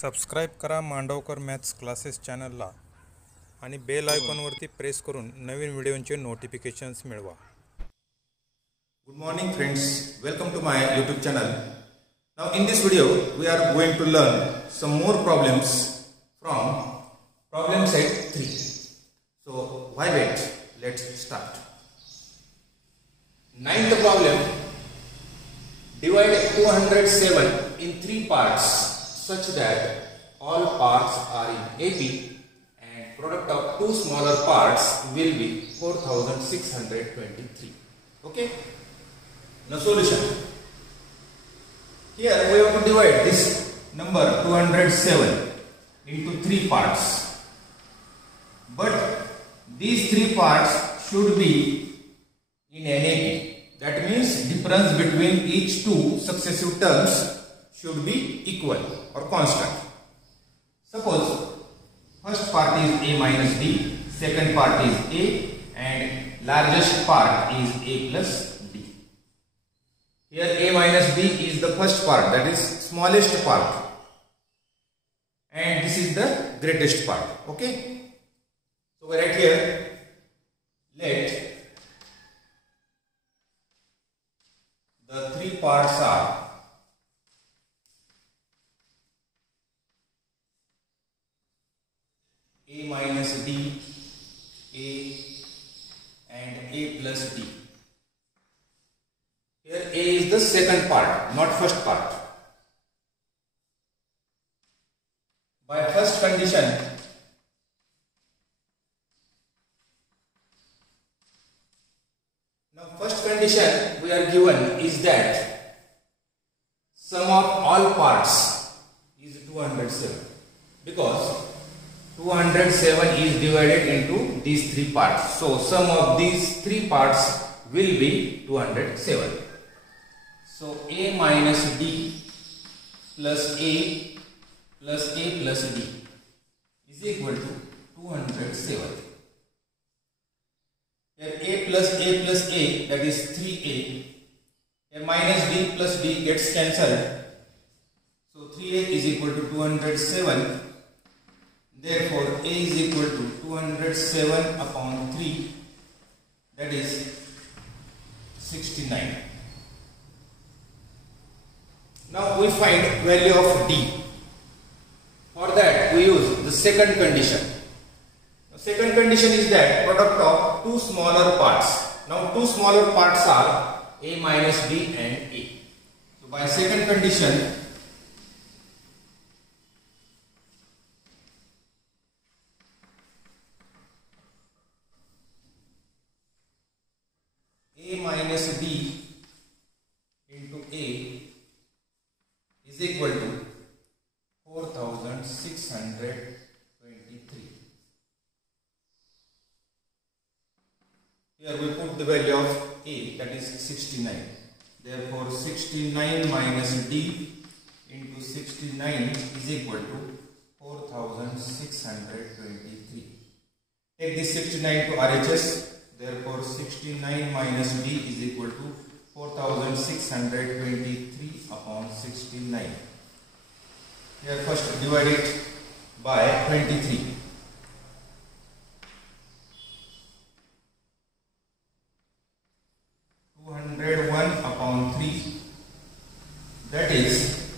Subscribe करा Mandavkar maths classes चॅनलला आणि बेल आयकॉनवरती प्रेस करून नवीन व्हिडिओंचे नोटिफिकेशन्स मिळवा. Good morning friends, welcome to my YouTube channel. Now in this video we are going to learn some more problems from problem set 3. So why wait? Let's start. Ninth problem. Divide 207 in 3 parts such that all parts are in AP and product of 2 smaller parts will be 4623. Okay? Now solution. Here we have to divide this number 207 into 3 parts. But these 3 parts should be in NAP. That means difference between each two successive terms should be equal or constant. Suppose first part is A minus B, second part is A and largest part is A plus B. Here A minus B is the first part, that is smallest part, and this is the greatest part. Okay? So we write here, let the 3 parts are A minus D, A and A plus D. Here A is the second part, not first part. By first condition, now first condition we are given is that sum of all parts is 207 because 207 is divided into these 3 parts. So sum of these 3 parts will be 207. So A minus D plus A plus A plus D is equal to 207. Here A plus A, that is 3A. Here minus D plus D gets cancelled. So 3A is equal to 207. Therefore A is equal to 207 upon 3, that is 69. Now we find value of D. For that we use the second condition. The second condition is that product of 2 smaller parts. Now 2 smaller parts are A minus B and A. So by second condition, A minus B into A is equal to 4623. Here we put the value of A, that is 69. Therefore 69 minus D into 69 is equal to 4623. Take this 69 to RHS. Therefore 69 minus D is equal to 4623 upon 69. Here first divide it by 23. Upon 3, that is,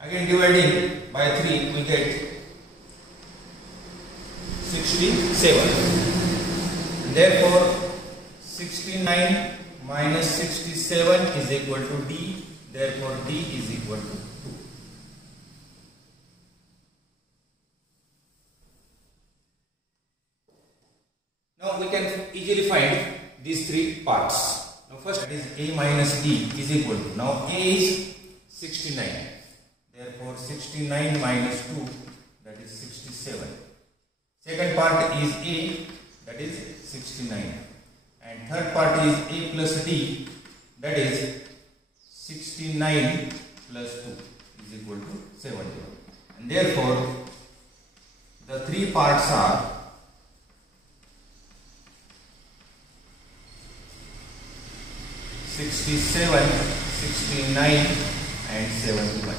again dividing by 3 we get 67. Therefore 69 minus 67 is equal to D. Therefore D is equal to 2. Now we can easily find these 3 parts. Now first is A minus D is equal to, now A is 69. Therefore 69 minus 2, that is 67. Second part is A, that is 69. And third part is A plus D, that is 69 plus 2 is equal to 70. And therefore the 3 parts are 67, 69 and 71.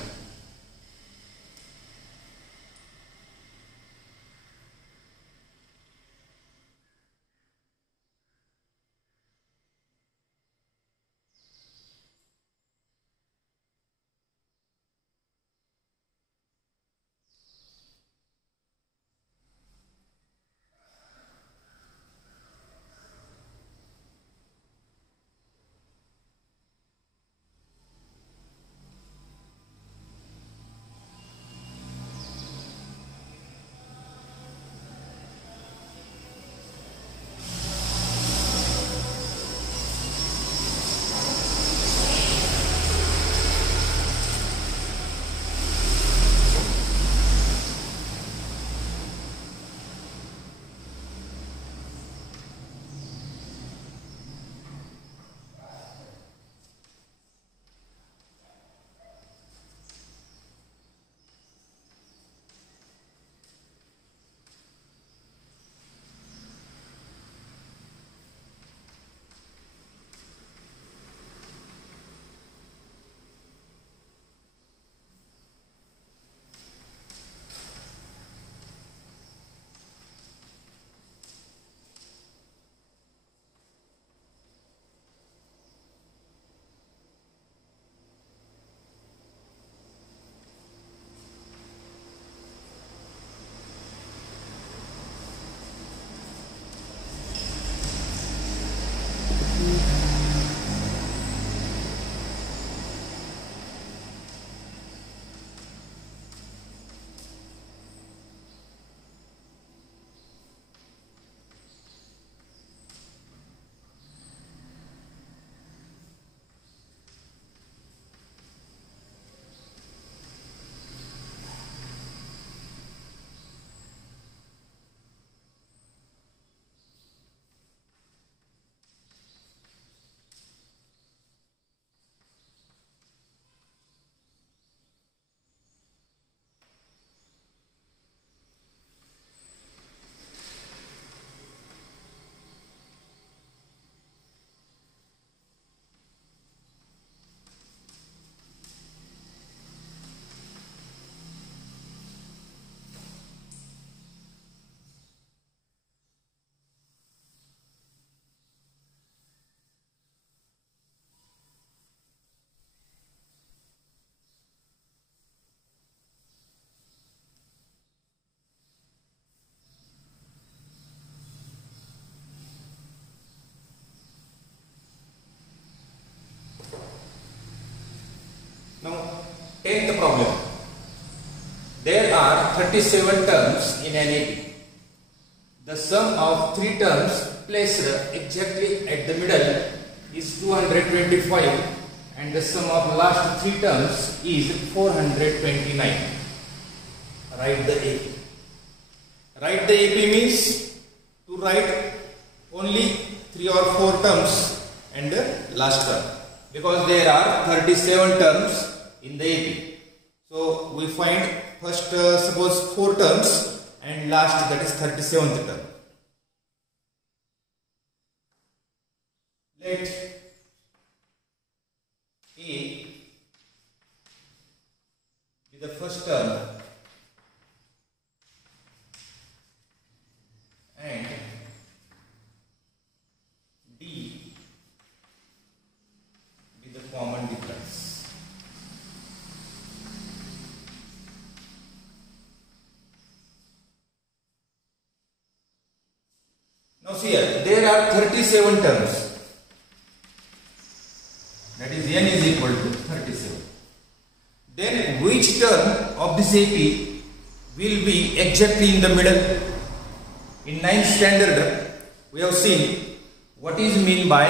are 37 terms in an AP. The sum of 3 terms placed exactly at the middle is 225 and the sum of last 3 terms is 429. Write the AP. Write the AP means to write only 3 or 4 terms and the last term, because there are 37 terms in the AP. So we find first suppose 4 terms and last, that is 37th term. Let A be the first term and D be the common difference. Now see here, there are 37 terms. That is n is equal to 37. Then which term of this AP will be exactly in the middle? In 9th standard we have seen what is mean by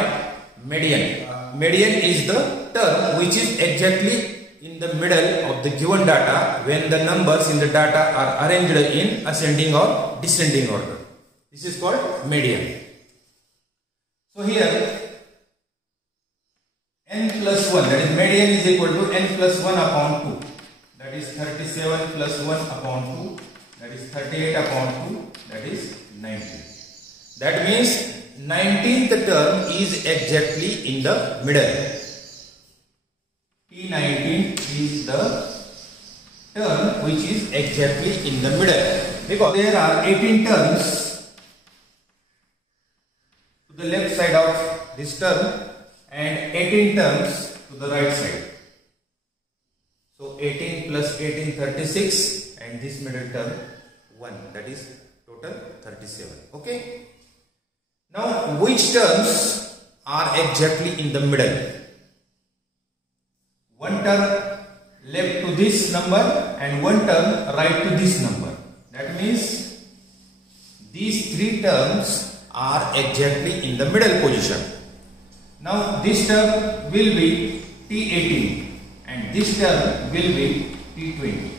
median. Median is the term which is exactly in the middle of the given data when the numbers in the data are arranged in ascending or descending order. This is called median. So here n plus 1, that is median is equal to n plus 1 upon 2, that is 37 plus 1 upon 2, that is 38 upon 2, that is 19. That means 19th term is exactly in the middle. T19 is the term which is exactly in the middle, because there are 18 terms to the left side of this term and 18 terms to the right side. So 18 plus 18, 36, and this middle term 1, that is total 37. Okay. Now which terms are exactly in the middle? One term left to this number and one term right to this number. That means these 3 terms are exactly in the middle position. Now this term will be T18 and this term will be T20.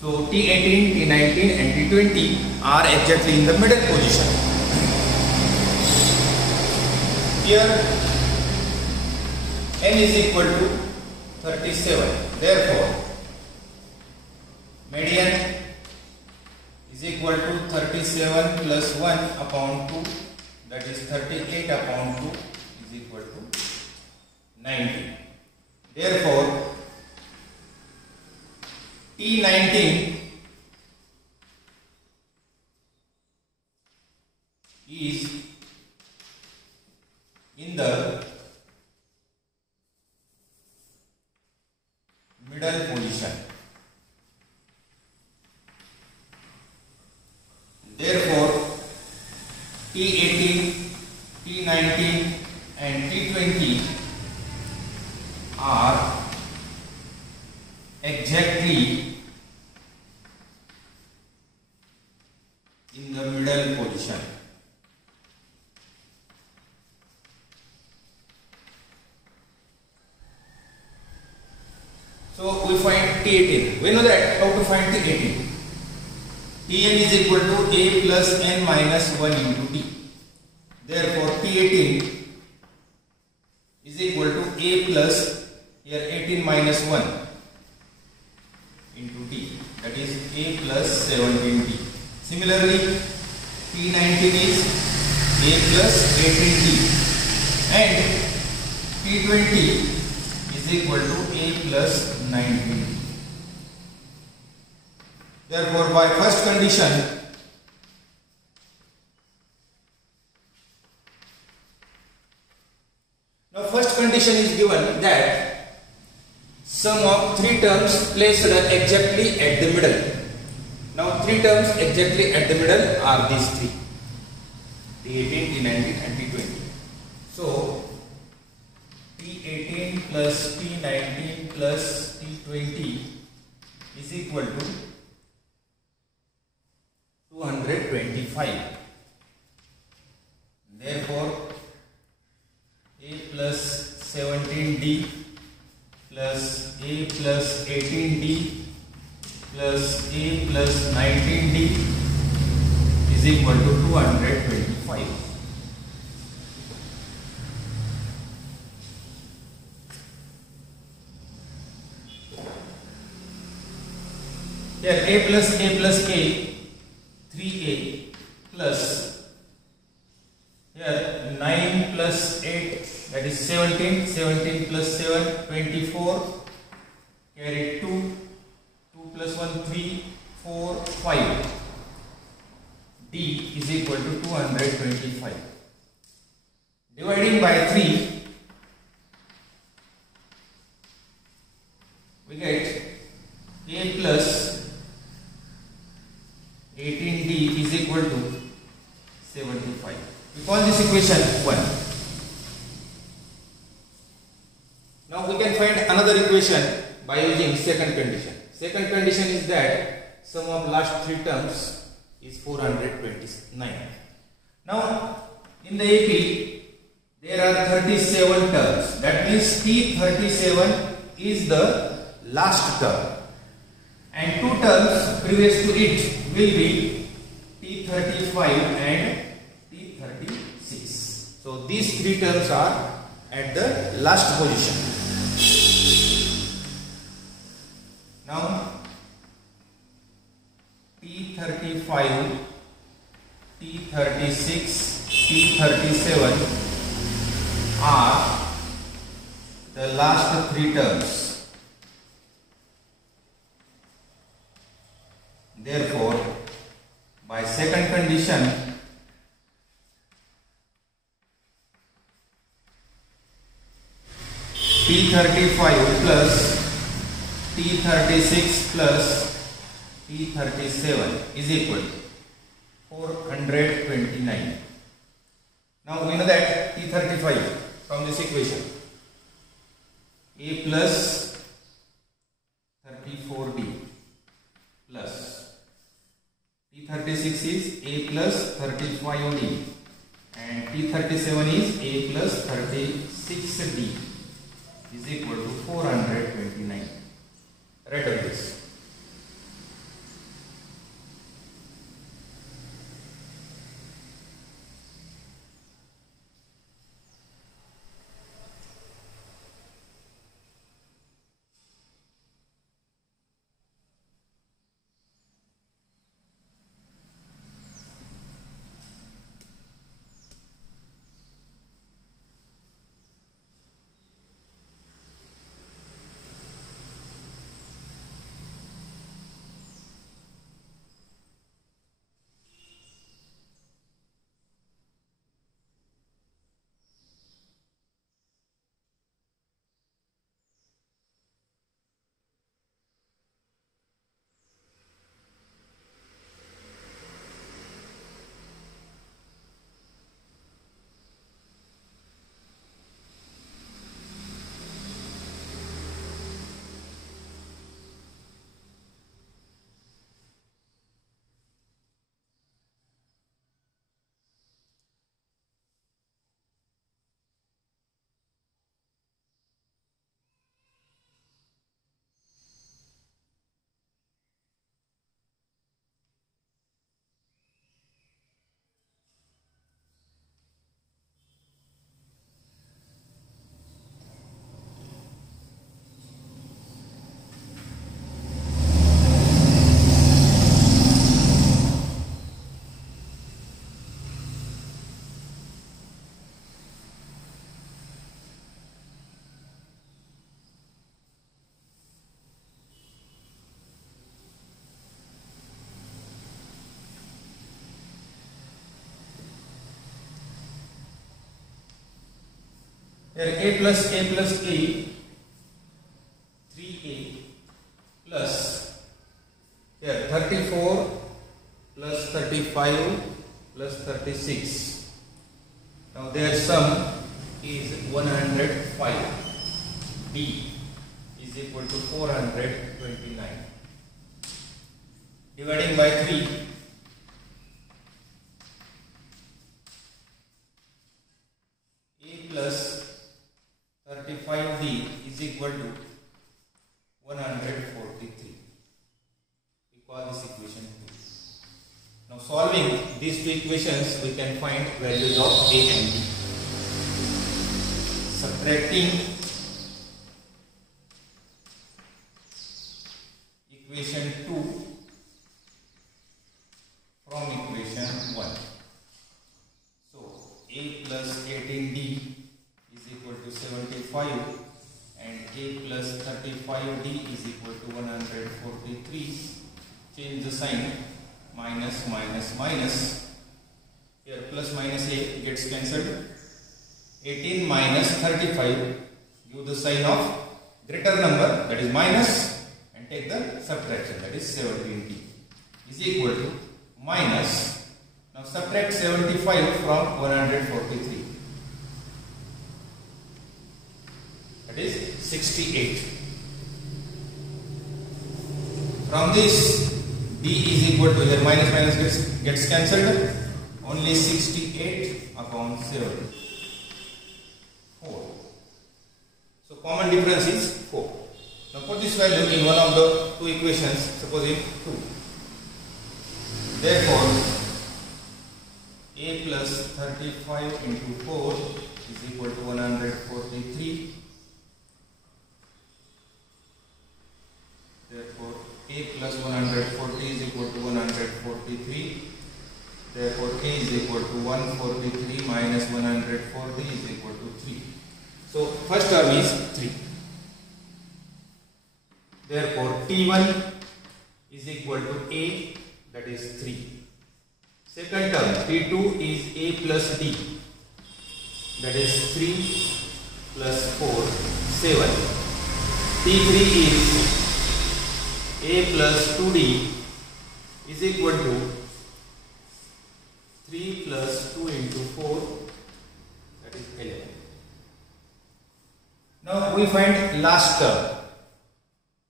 So T18, T19 and T20 are exactly in the middle position. Here n is equal to 37. Therefore median is equal to 37 plus 1 upon 2, that is 38 upon 2 is equal to 90. Therefore T19 is in the middle position. Therefore T18, T19 and T20 are exactly in the middle position. So we find T18. We know that how to find T18. Tn is equal to a plus n minus 1 into t. Therefore T18 is equal to a plus, here 18 minus 1 into t, that is a plus 17t. Similarly T19 is a plus 18t and T20 is equal to a plus 19. Therefore by first condition is given that sum of 3 terms placed exactly at the middle. Now 3 terms exactly at the middle are these 3, T18, T19 and T20. So T18 plus T19 plus T20 is equal to 125. Therefore, a plus 17d plus a plus 18d plus a plus 19d is equal to 225. Here a plus a plus a 3a plus here 9 plus 8, that is 17, 17 plus 7 24, carry 2, 2 plus 1 3, 4 5, d is equal to 225. Dividing by 3, we get a plus 18d is equal to 75. We call this equation 1. Now we can find another equation by using second condition. Second condition is that sum of last three terms is 429. Now in the AP there are 37 terms. That means T37 is the last term, and two terms previous to it will be T35 and T36. So these three terms are at the last position. Now T35, T36, T37 are the last three terms. Therefore, by second condition, T35 plus T36 plus T37 is equal to 429. Now we know that T35 from this equation, a plus 34d plus T36 is a plus 35d and T37 is a plus 36d is equal to 429. Write down this. Here a plus a plus a 3a plus here 34 plus 35 plus 36. Now their sum is 105. D is equal to 429. Dividing by 3, plus equation 2. Now solving these two equations, we can find values of a and b. Subtracting equation 2 from equation 1. So a plus 18d is equal to 75 and a plus 35d is equal to 143. Change the sign, minus minus minus. Here plus minus a gets cancelled. 18 minus 35, give the sign of greater number, that is minus, and take the subtraction, that is 17d is equal to minus. Now subtract 75 from 143, that is 68. From this, d is equal to, here minus minus gets cancelled, only 68 upon 7. 4. So common difference is 4. Now put this value in one of the two equations, suppose in 2. Therefore, a plus 35 into 4 is equal to 143. Therefore, a plus 140 is equal to 143. Therefore, a is equal to 143 minus 140 is equal to 3. So, first term is 3. Therefore, T1 is equal to a, that is 3. Second term, T2 is a plus d, that is 3 plus 4, 7. T3 is a plus 2d is equal to 3 plus 2 into 4, that is 11. Now we find last term.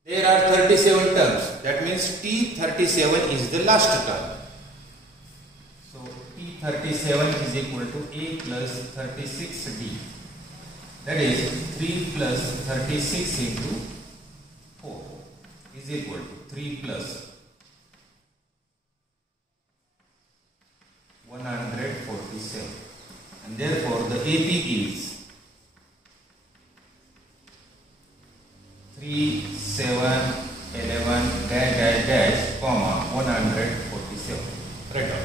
There are 37 terms, that means T37 is the last term. So T37 is equal to a plus 36d, that is 3 plus 36 into 4 is equal to 3 plus 147, and therefore the AP is 3, 7, 11, dash, dash, dash, comma, 147. Write down.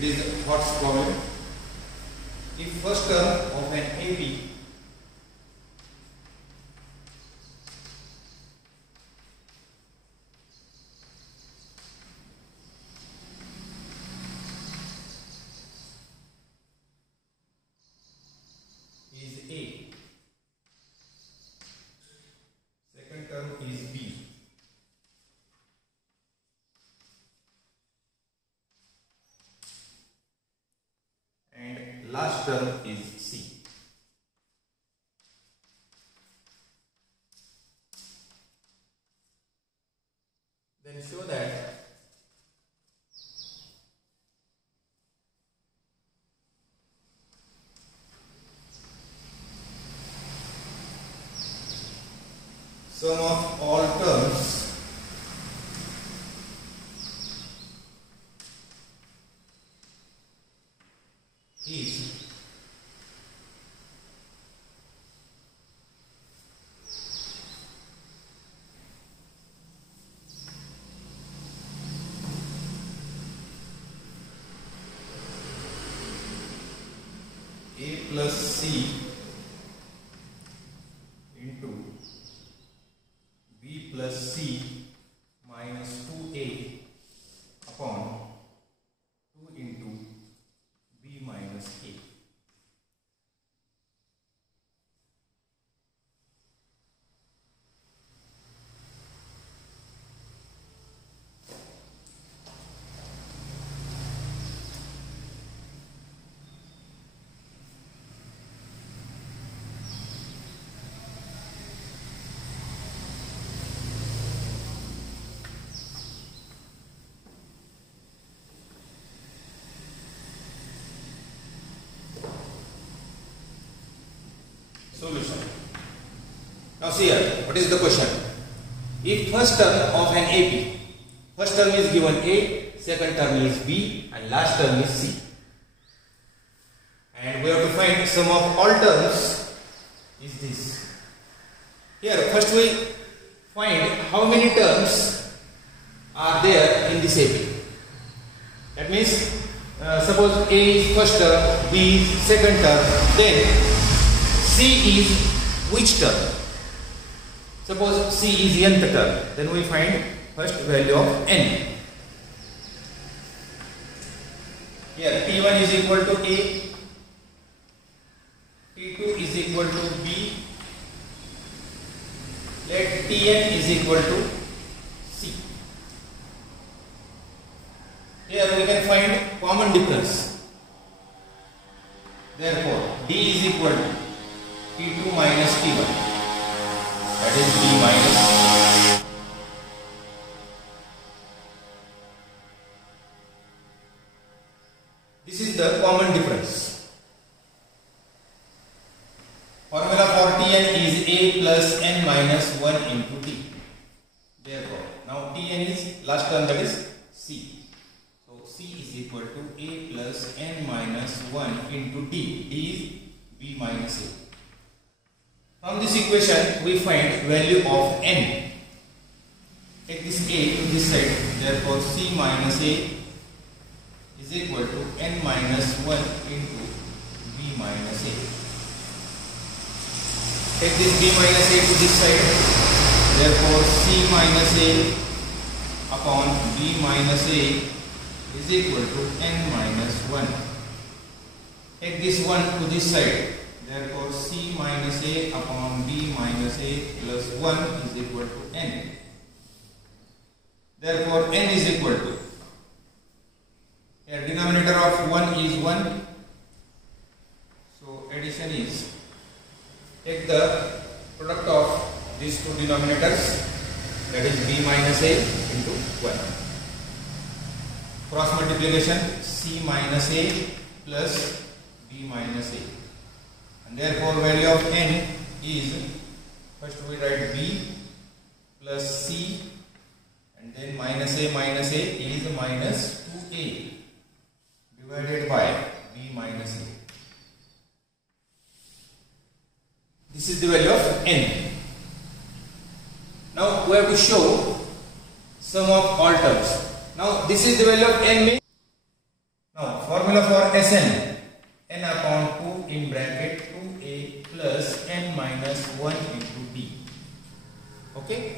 It is a What's problem? If first term of an AP is A, second term is B, and last term is C. Then show that sum of all terms is A plus C Solution. Now see here, what is the question? If first term of an AP, first term is given A, second term is B, and last term is C. And we have to find sum of all terms is this. Here, first we find how many terms are there in this AP. That means, suppose A is first term, B is second term, then C is which term? Suppose C is nth term, then we find first value of n. Here T1 is equal to A, T2 is equal to B, let Tn is equal to C. Here we can find common difference. Therefore, D is equal to T2 minus T1. That is B minus. This is the common difference. Formula for Tn is A plus n minus 1 into D. Therefore, now Tn is last term, that is C. So C is equal to A plus n minus 1 into D. D is B minus A. From this equation, we find value of n. Take this A to this side. Therefore, C minus A is equal to n minus 1 into B minus A. Take this B minus A to this side. Therefore, C minus A upon B minus A is equal to n minus 1. Take this 1 to this side. Therefore, C minus A upon B minus A plus 1 is equal to n. Therefore, n is equal to, here denominator of 1 is 1. So, addition is, take the product of these two denominators, that is B minus A into 1. Cross multiplication, C minus A plus B minus A. And therefore, value of n is, first we write B plus C, and then minus A is minus 2A divided by B minus A. This is the value of n. Now we have to show sum of all terms. Now this is the value of n means. Now formula for Sn, n upon 2 in bracket 2a plus n minus 1 into d. Okay.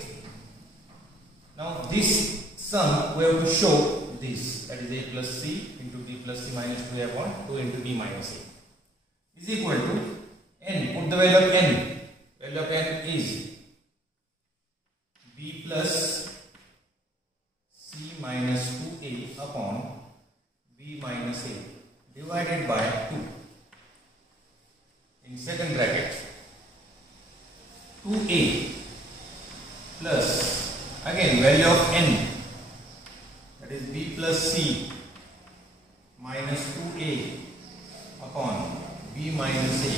Now this sum we have to show this, that is a plus c into b plus c minus 2a upon 2 into d minus a is equal to n. Put the value of n. Value of n is b plus c minus 2a upon b minus a divided by 2 in second bracket 2a plus again value of n, that is b plus c minus 2a upon b minus a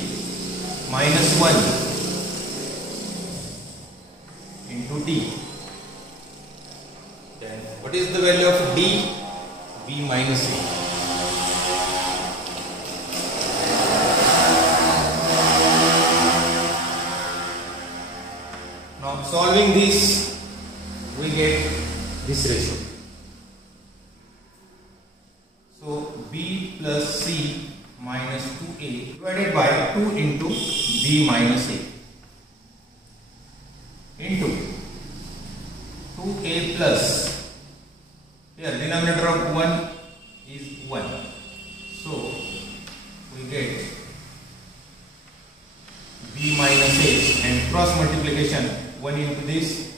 minus 1 into d. Then what is the value of d? B minus a. Now solving this, we get this ratio. So b plus c minus 2a divided by 2 into b minus a into 2a plus, here denominator of 1 is 1. So we get b minus a, and cross multiplication 1 into this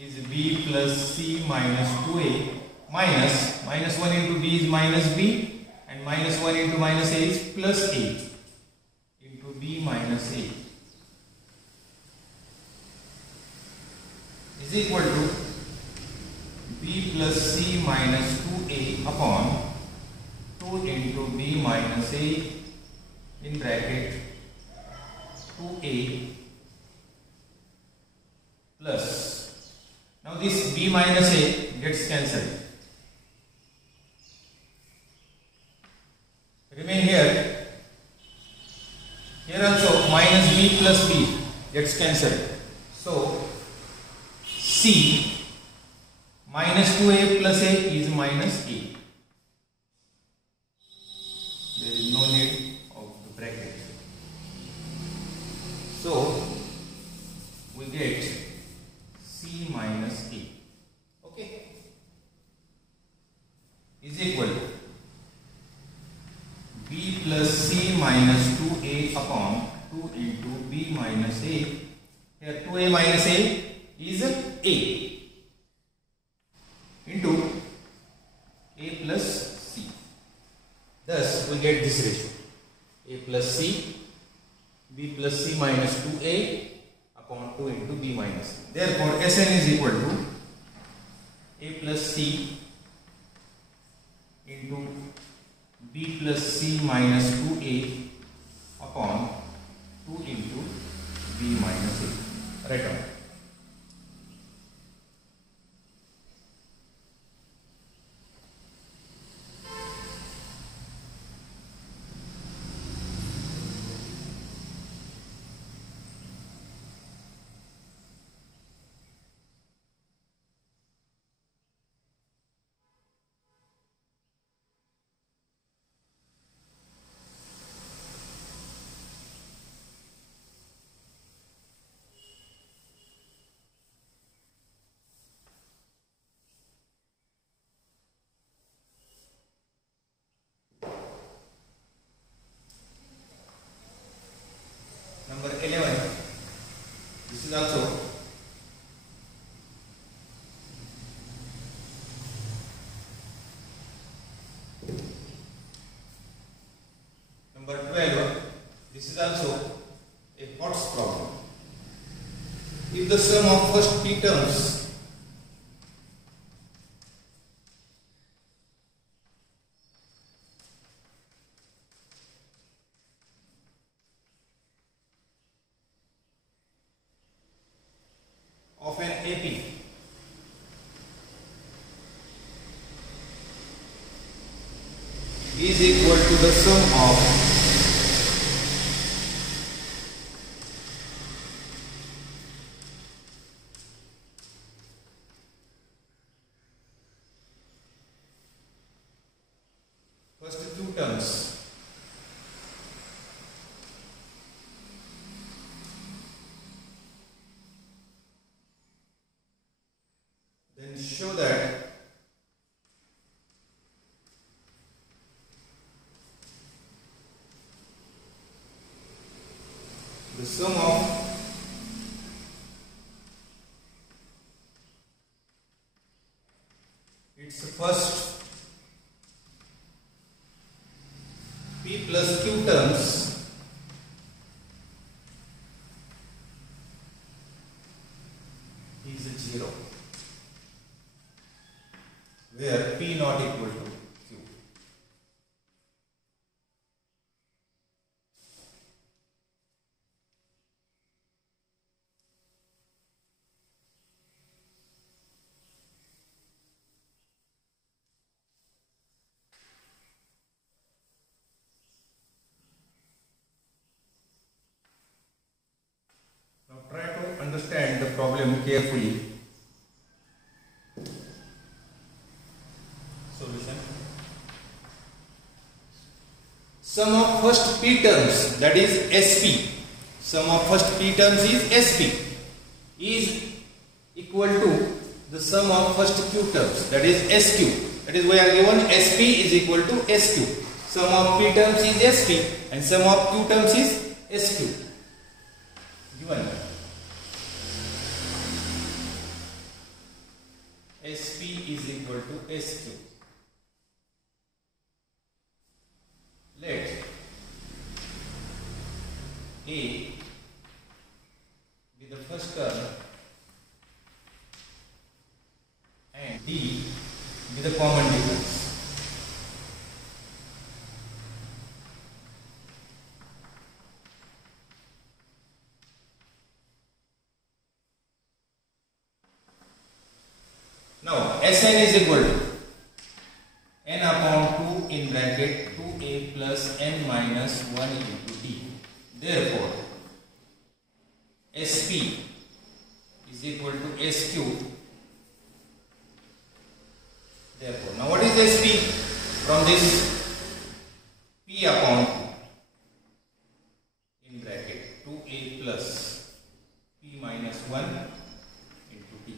is b plus c minus 2a minus 1 into b is minus b, and minus 1 into minus a is plus a into b minus a is equal to b plus c minus 2a upon 2 into b minus a in bracket 2 2a plus, now this b minus a gets cancelled. Remain here. Here also minus b plus b gets cancelled. So c minus 2a plus a is minus a. There is no need of the bracket. So we get c minus a, okay, is equal to b plus c minus 2a upon 2 into b minus a. Here 2a minus a is a into a plus c. Thus we get this ratio, a plus c, b plus c minus 2a upon 2 into b minus c. Therefore Sn is equal to a plus c into b plus c minus 2a upon 2 into b minus a. Write down. Number 11, this is also number 12, this is also a Potts problem. If the sum of first p terms of an AP is equal to the sum of first two terms then show that the sum of its first p plus q terms is 0, where p not equal to q. Now try to understand the problem carefully. Solution. Sum of first p terms, that is SP. Sum of first p terms is SP, is equal to the sum of first q terms, that is SQ. That is we are given SP is equal to SQ. Sum of p terms is SP and sum of q terms is SQ. Given SP is equal to SQ. Let A be the first term and D be the common difference. Sn is equal to n upon 2 in bracket 2a plus n minus 1 into d. Therefore, Sp is equal to Sq. Therefore, now what is Sp? From this, P upon 2 in bracket 2a plus P minus 1 into d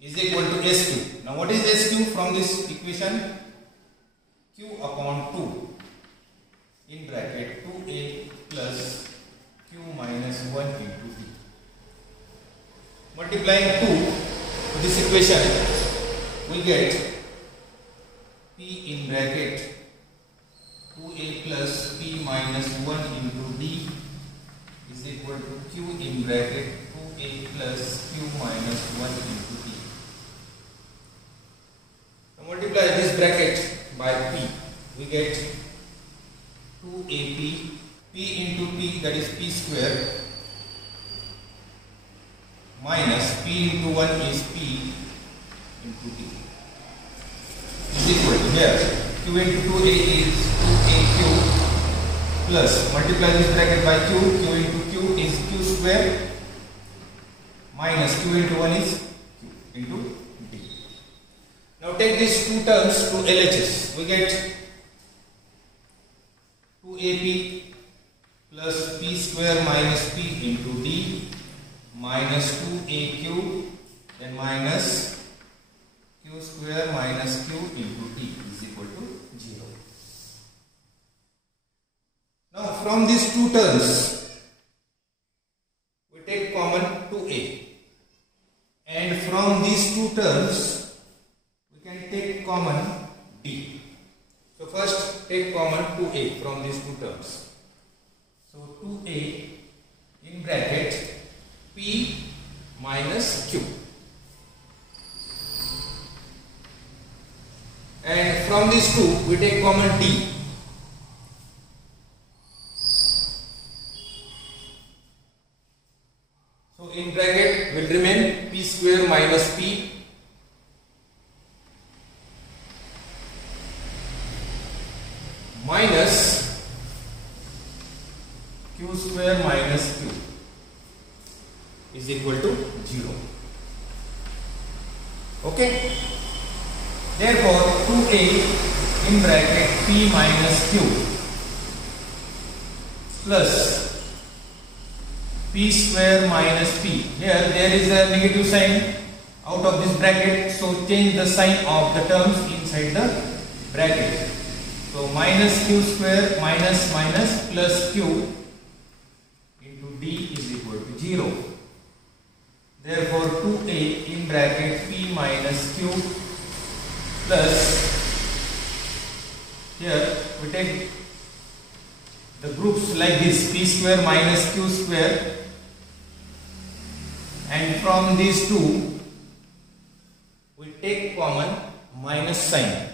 is equal to Sq. Now what is Sq from this equation? Q upon 2 in bracket 2a plus Q minus 1 into d. Multiplying 2 to this equation, we get P in bracket 2a plus P minus 1 into d is equal to Q in bracket 2a plus Q minus 1 into d. Now multiply this bracket by P, we get 2ap, P into P, that is P square, minus P into 1 is P into D is equal to, here Q into 2a is 2aq plus, multiply this bracket by Q, Q into Q is Q square minus Q into 1 is Q into D. Now take these two terms to LHS, we get 2ap plus P square minus P into D minus 2aq then minus Q square minus Q into D is equal to 0. Now from these two terms we take common 2a, and from these two terms we can take common D. So first take common 2a from these two terms. So 2a in bracket P minus Q, and from these two we take common D. So in bracket will remain P square minus P minus Q square minus Q is equal to 0. Okay. Therefore, 2a in bracket P minus Q plus P square minus P. Here there is a negative sign out of this bracket, so change the sign of the terms inside the bracket. So minus Q square minus minus plus Q into D is equal to 0. Therefore 2a in bracket P minus Q plus, here we take the groups like this, P square minus Q square, and from these two we take common minus sign.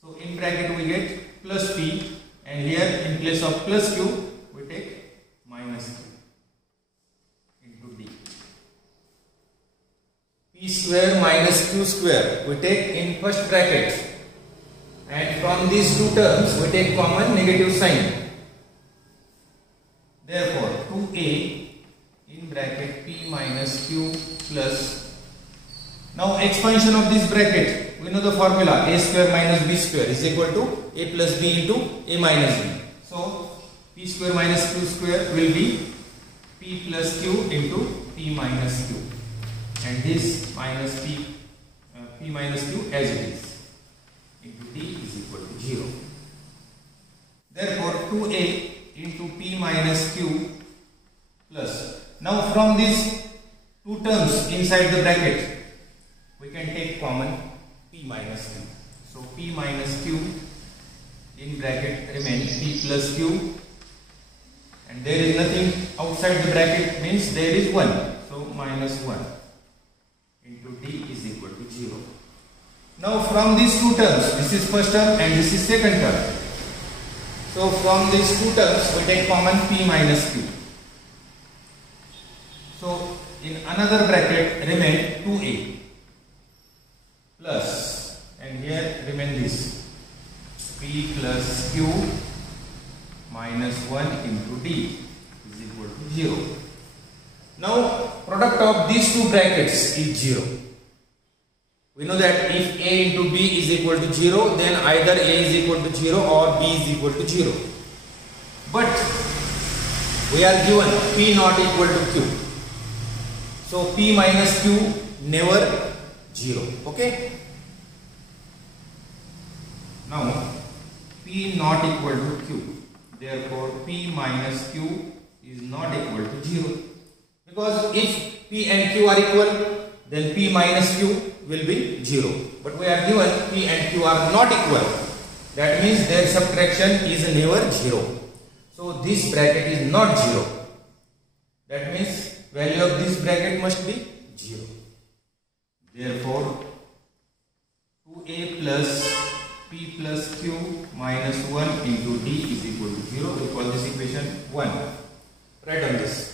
So in bracket we get plus P, and here in place of plus Q we take minus Q into D. P square minus Q square we take in first bracket, and from these two terms we take common negative sign. Therefore 2a in bracket P minus Q plus, now expansion of this bracket, we know the formula, a square minus b square is equal to a plus b into a minus b. So P square minus Q square will be P plus Q into P minus Q, and this minus P minus Q as it is into D is equal to 0. Therefore 2a into P minus Q plus, now from these two terms inside the bracket we can take common P minus Q. So P minus Q in bracket remain P plus Q, and there is nothing outside the bracket, means there is 1, so minus 1 into D is equal to 0. Now from these two terms, this is first term and this is second term, so from these two terms we take common P minus Q. So in another bracket remain 2a, plus, and here remain this P plus Q minus 1 into D is equal to 0. Now product of these two brackets is 0. We know that if A into B is equal to 0, then either A is equal to 0 or B is equal to 0. But we are given P not equal to Q. So P minus Q never 0. Okay. Now P not equal to Q. Therefore P minus Q is not equal to 0. Because if P and Q are equal, then P minus Q will be 0. But we are given P and Q are not equal. That means their subtraction is never 0. So this bracket is not 0. That means value of this bracket must be 0. Therefore 2A plus P plus Q minus 1 into D is equal to 0. We call this equation 1. Write on this.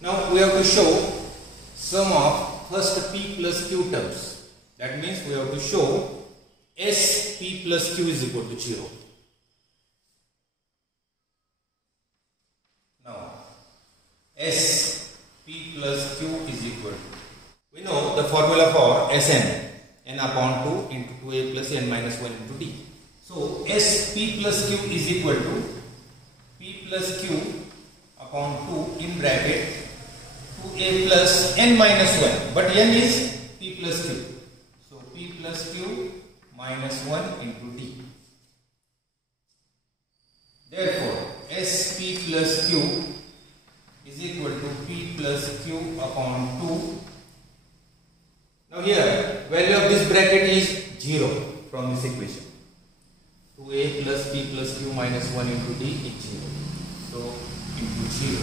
Now we have to show sum of first P plus Q terms. That means we have to show S P plus Q is equal to 0. Now S P plus Q is equal to, we know the formula for Sn, n upon 2 into 2a plus n minus 1 into d. So S P plus Q is equal to P plus Q upon 2 in bracket 2a plus n minus 1, but n is P plus Q. So P plus Q minus 1 into d. Therefore SP plus Q is equal to P plus Q upon 2. Now here value of this bracket is 0 from this equation. 2a plus P plus Q minus 1 into d is 0. So into 0.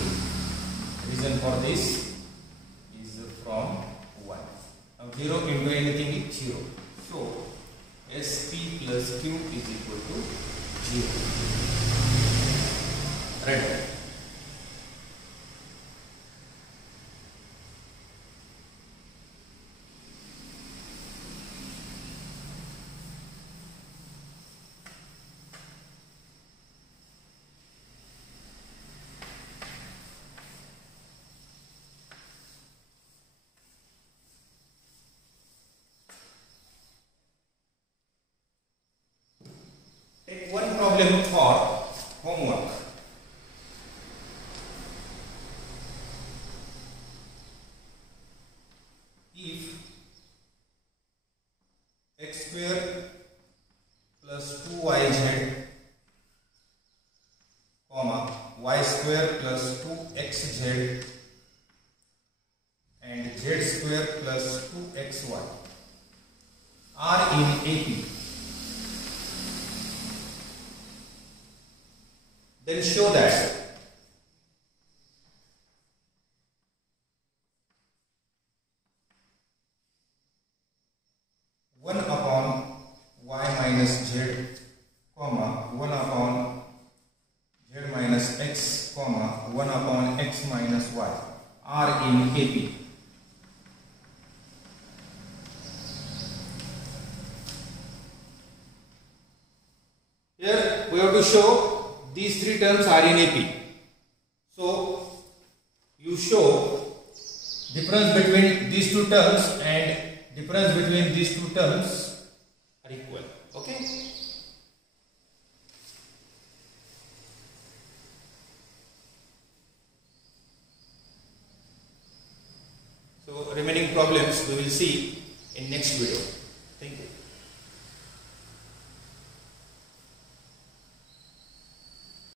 Reason for this is from 1. Now 0 into anything is 0. So SP plus Q is equal to 0. Right. Take one problem for homework. If x square plus 2yz comma y square plus 2xz then show that one upon y minus z, comma 1 upon z minus x, comma 1 upon x minus y are in AP. Here we have to show these three terms are in AP. So you show difference between these two terms and difference between these two terms are equal. Okay. So remaining problems we will see in next video. Thank you.